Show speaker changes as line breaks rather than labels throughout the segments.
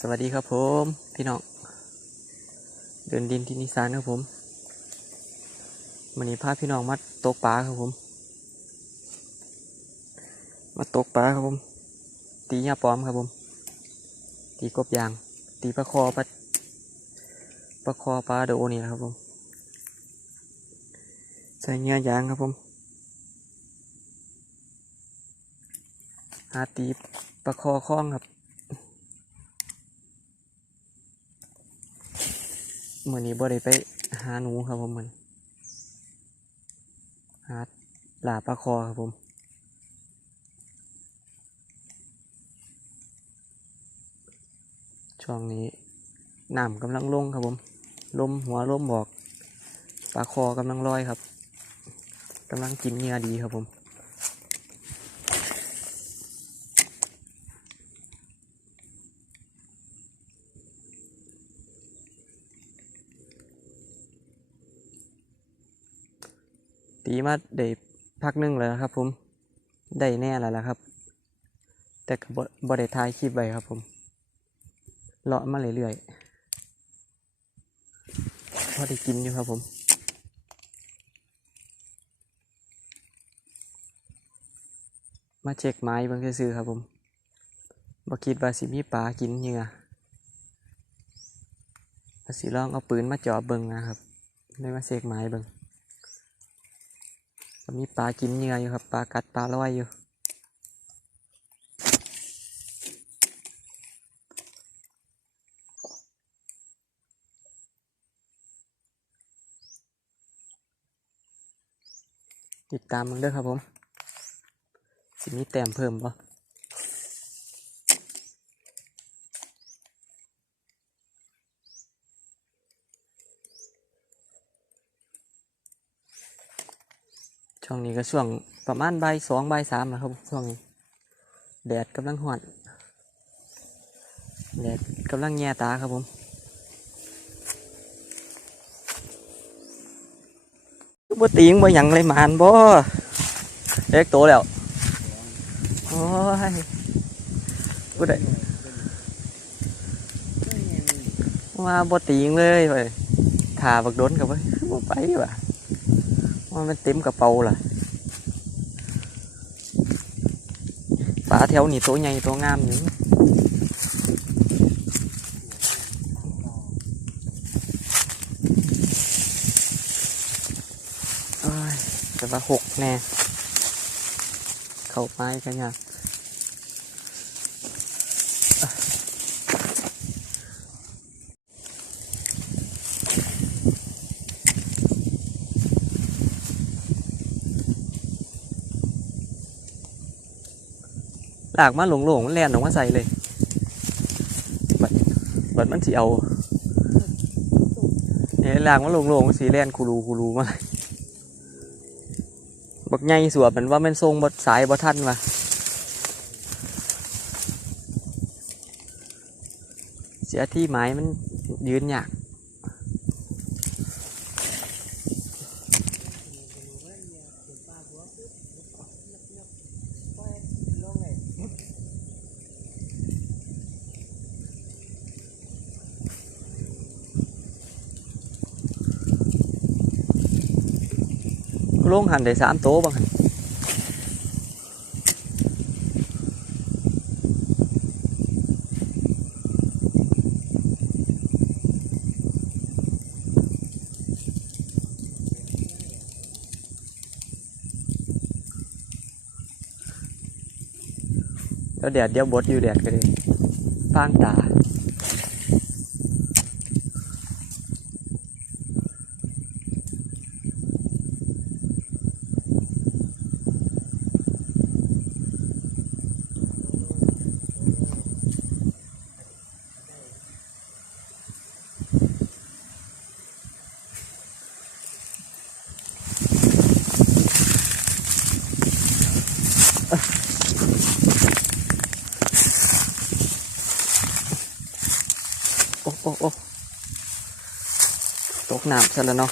สวัสดีครับผม พี่น้องเดินดินที่นิสานครับผมวันนี้พาพี่น้องมาตกปลาครับผม มาตกปลาครับผม ตีหญ้าปลอมครับผม ตีกบยาง ตีปลาคอปลาปลาคอปลาโดนี่นะครับผมใส่เนื้อยางครับผมหาตีปลาคอคล้องครับ มื่อนี้บ่ได้ไปหาหนูครับผมมันหาหลาปลาคอครับผมช่วงนี้น้ำกำลังลงครับผมลมหัวลมบอกปลาคอกำลังลอยครับกำลังกินเหงื่อดีครับผม ตีมาได้พักหนึงแล้วนะครับ ผมได้แน่แล้วล่ะครับ แต่ก็บ่บ่ได้ถ่ายคลิปไว้ครับ ผมเลาะมาเรื่อยๆพอได้กินอยู่ครับ ผมมาเช็คไม้เบิ่งซื่อครับผมบ่คิดว่าสิมีปลากินเหยื่อว่าสิลองเอาปืนมาจ่อเบิ่งนะครับเลยมาเช็คไม้เบิ่ง ก็มีปลากินเหยื่ออยู่ครับ ปลากัดปลาลอยอยู่ติดตามมันด้วยครับผม สิมีแต้มเพิ่มปะ วงนี้ก็ช่วงประมาณใบสองใบสามนะครับช่วงนี้แดดกำลังหอนแดดกำลังแย่ตาครับผมบ่ตีงบ่หยังเลยมานบ่เล็กโตแล้วโอ้ยบ่ได้ว่าบ่ตีงเลยไปถ่าบักโดนกับว่าบ่ไปว่ะ ว่ามันเต็มกระเป๋าล่ะปลาแถวนี้ตัวใหญ่ตัวงามอยู่โอ้ยแต่ว่าหกแน่ เข้าไม้กันยั งลากมาหลงหลงๆมันแล่นออกมาใส่เลยบัดบัดมันสีเอาเนี่ยลากมาหลงหลงๆมันสีแล่นคูรูคูรูมาบักใหญ่สวบมันว่ามันทรงบดสายบดทันว่ะเสียที่ไม้มันยืนยาก ลงหันได้สามโตวบางหันเดี๋ยวแดดเดี๋ยวบดอยู่แดดก็เลยฟางตา น้ำซะแล้วเนาะ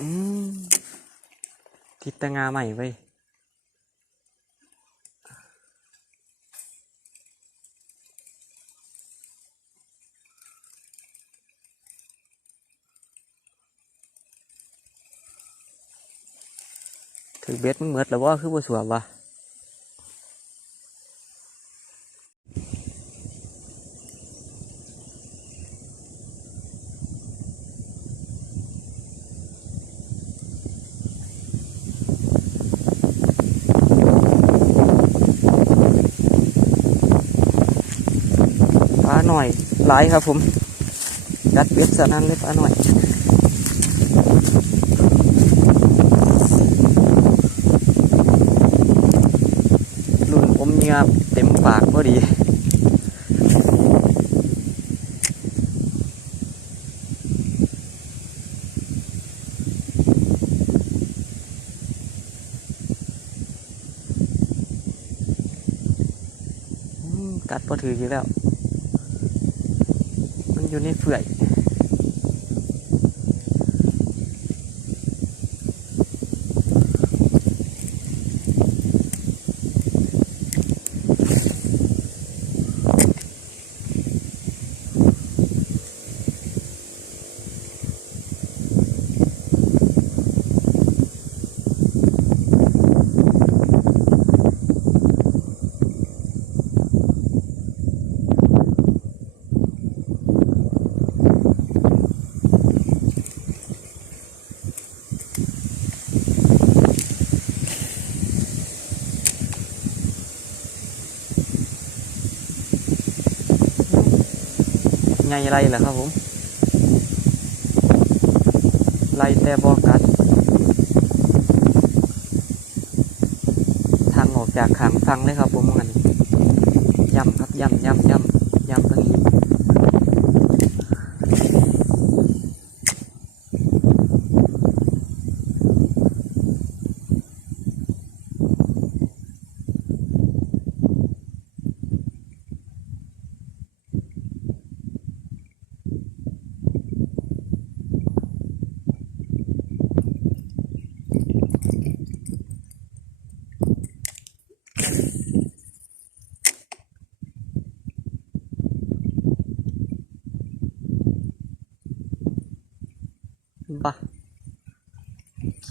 อืมทิตงาใหม่ไว้ยถือเบ็ดมันเหมือดแล้วว่าคือบ่สวบวะปลาหน่อยหลายครับผมดัดเบ็ดสนั่นเลยปลาหน่อยรุ่นอมเหงือเต็มปากพอดีกัดพอถืออยู่แล้ว อยู่ในเฟื่อย ไงไรเหรอครับผมไล่แต่บอกัด ทางออกจากขางฟังเลยครับผมมันย่ำครับย่ำย่ำย่ำ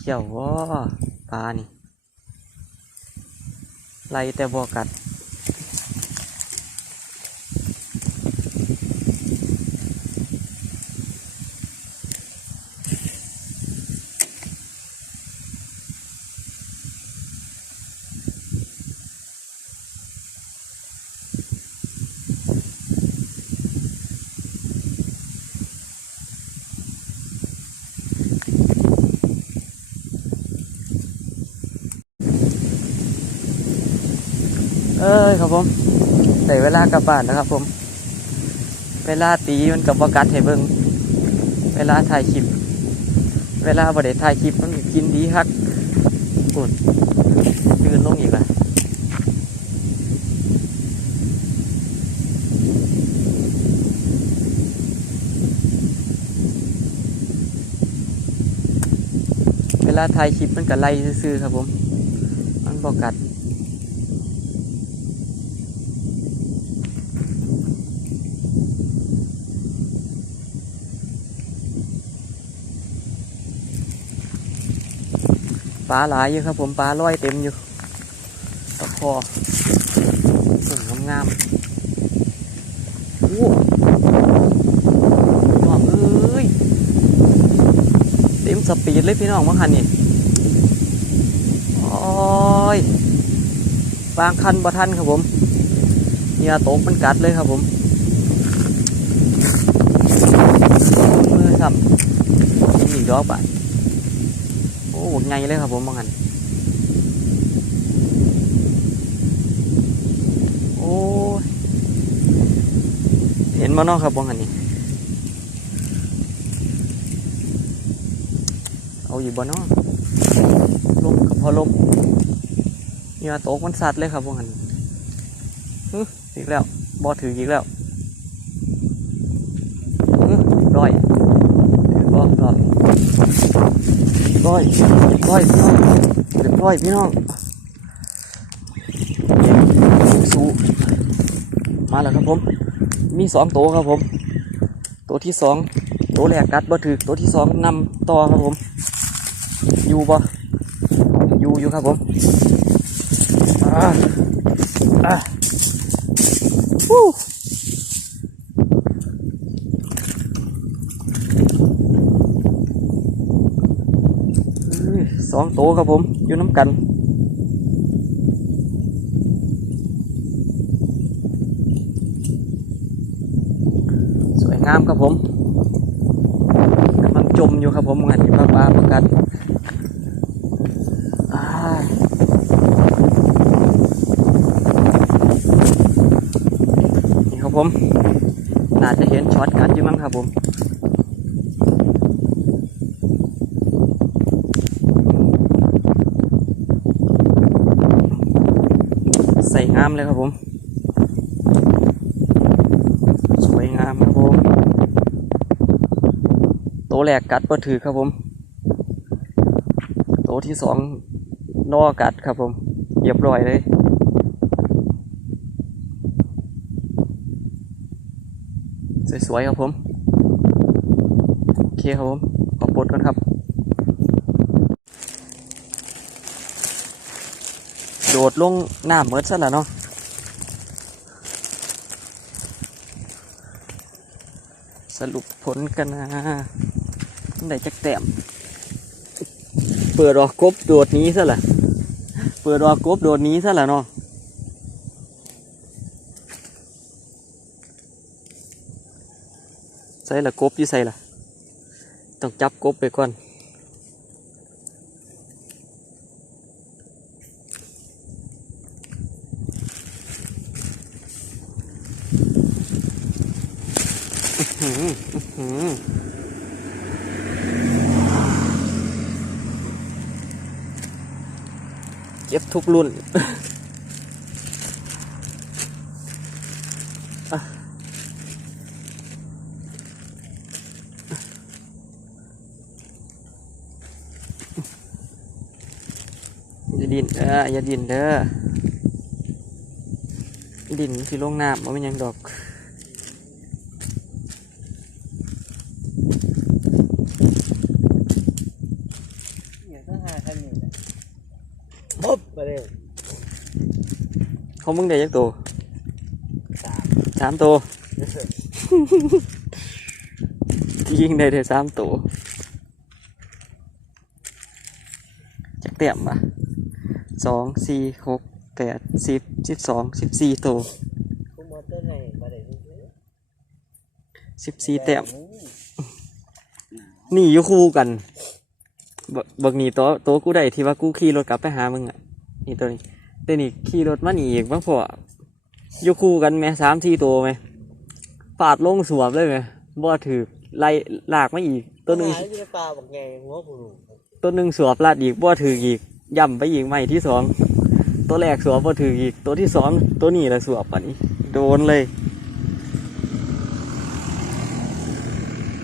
จ้าวว่าปลานี่ไล่แต่บอกัด ยครับผมได้เวลากลับบ้านนะครับ ผม เวลาตีมันกับวากัดให้เบิงเวลาถ่ายคลิป เวลาบ่ได้ถ่ายคลิปมันกินดีฮักกุดยืนลงอีกละเวลาถ่ายคลิปมันก็ไล่ซื่อครับผม มันบอกกัด ปลาหลายอยู่ครับ ผมปลาลอยเต็มอยู่ตะคอสวนงามๆโอ้น้องเอ้ยเต็มสปีดเลยพี่น้องมั้งคันนี่โอ้ยบางคันบ่ทันครับผมเหงื่อตกมันกัดเลยครับผมมือทำกินอีกดอกบาท โอ้ไงเลยครับผมบางอันโอ้เห็นมานาะครับบางอันนี่เอาอยู่บ่นาะลมกับพอลมเหงื่อตกมันสัดเลยครับบางอันฮึอีกแล้วบอถืออีกแล้วฮึร้อยถือบ่ ร้อยร้อยเรียบร้อยพี่น้องเรียบร้อยพี่น้องสูมาแล้วครับผม มีสองตัวครับผม ตัวที่สองตัวแรกกัดบ่ถือตัวที่สองนำต่อครับผม อยู่บ่อยู่อยู่ครับผมอ่าอ่าวู้อื้อ สองตัวครับผมอยู่น้ำกันสวยงามครับผมกำลังจมอยู่ครับผมงานที่ปลาปลาประกันอ้ายนี่ครับผม น่าจะเห็นช็อตกัดอยู่มั้งครับผม ส่งามเลยครับผม สวยงามครับผมโตวแรกกัดก็ถือครับผม โตที่สองนอกัดครับผมเรียบร้อยเลยสวยๆครับผม โอเคครับผม ขอปลดก่อนครับ โดดลงน้ำเมิดซะแล้วเนาะสรุปผลกันนะได้จักแต้มเปิดออกกบโดดนี้ซะละเปิดออกกบโดดนี้ซะละเนาะใส่ละกบอยู่ใส่ละต้องจับกบไปก่อน อื้อหืออื้อหือ เก็บทุกรุ่นอย่าดินเด้ออย่าดินเด้อดินที่ลงน้ำมันเป็นยังดอก
เนี่ยต้องหาคันนี้แหละปุ๊ บไปเลย
เขามึงได้ยักตัว
สาม
สามตัวยิงได้ถึงสามตัวจักเตี่ยมปะสองสี่หกแปดสิบสิบสองสิบสี่ตัว
คุณมอเตอร์ไงมาได้ดูสิ
สิบสี่เตี่ยมนี่อยู่คู่กันบบักนี่ตัวตัวกูได้ที่ว่ากูขี่รถกลับไปหามึงอะ นี่ตัวนี้แต่นี่ขี่รถมาหนีอีกบ้างพออยู่คู่กันไหมสามสี่ตัวไหมปาดลงสวมเลยไหมบ่ถือไล่ลากมาอีก ตัวหนึ่ง
หายอยู่ในป่าบอกไงหัวผู้หนุ่ม
ตัวหนึ่งสวบลาดอีกบ่ถืออีกย่ำไปอีกใหม่ที่สองตัวแรกสวบบ่ถืออีก ตัวที่สองตัวนี้แหละสวบอันนี้ โดนเลย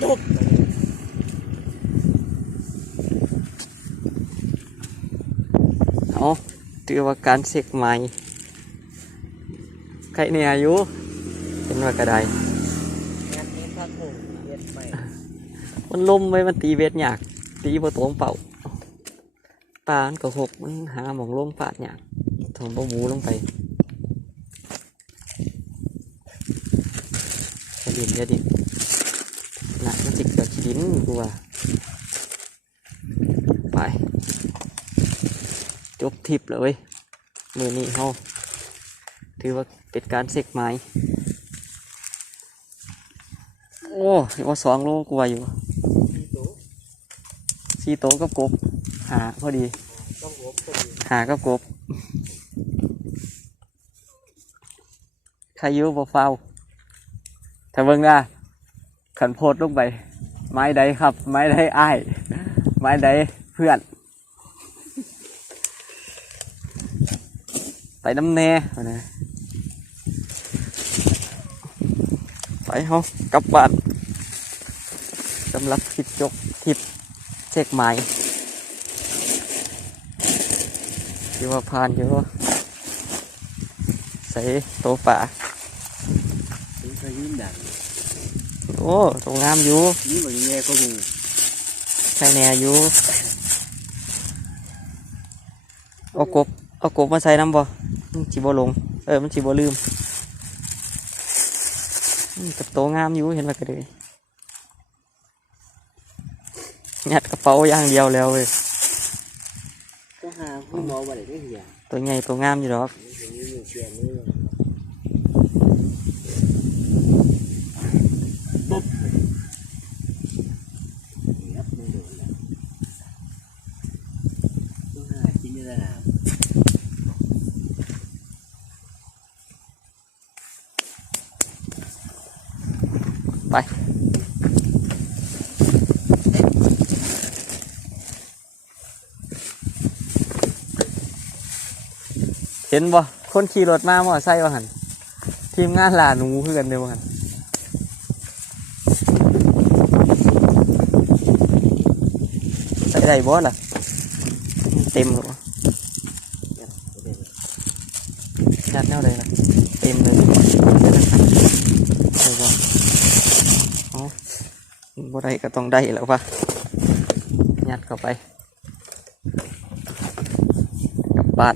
ปุ๊บไปเลย
เอา ถือว่าการเสกใหม่ใครเนี่ยอายุเป็นว่ากระได
งานนี้พักหงเย็ดใหม่
มันลมไว้มันตีเวทยาก ตีบ่ตรงเป่าปลามันก็หกมันหาหมองลงปาดยากถองบ่หมูลงไปอย่าดินอย่าดินหนักมันจิกกับดินกูว่าไป จ บทิปเลย มือนี้เฮาถือว่าเป็นการเสกไม้ โอ้ยว่าสองโลกว่าอยู่
มีตู้
สี่โตกับกบ หาพอดี
หา
กับกบใครอยุ่บ่เฝ้าถ้าเบิ่งนะขันโพดลงไป ไม้ใดครับ ไม้ใดอ้าย ไม้ใดเพื่อน ไปน้ำแน่ว่านะไปเฮากลับบ้านสำหรับคลิปจบคลิปเช็ค ไม้ที่ว่าผ่านอยู่ใส่โตป่า
ถึงเคยยิ้มดัง
โอ้โตงามอยู่
ยิ้มแบบแง่ก็งู
ใช่แน่อยู่เอากบเอากบมาใส่น้ำบ่มันสิบ่ลง เออ มันสิบ่ลืมอืมกับโตงามอยู่เห็นไหมก็เลยยัดกระเป๋าอย่างเดียวแล้วเว้ย
ก็หาผู้มองว่าได้เหี้ย
ตัวใหญ่ตัวงามอยู่ดอก
นี่อยู่เชียร์นี่ปุ๊บยับไม่โดนแล้วก็หากินได้แล้ว
ไปเห็นบ่คนขี่รถมามอไซค์ว่าหันทีมงานลาหนูคือกันเดียวว่าหันใส่ได้บ่ล่ะเต็มหรอยัดแนวเลยล่ะเต็มเลยได้บ่เอบ่ได้ก็ต้องได้แล้วป่ะยัดเข้าไปกับบาน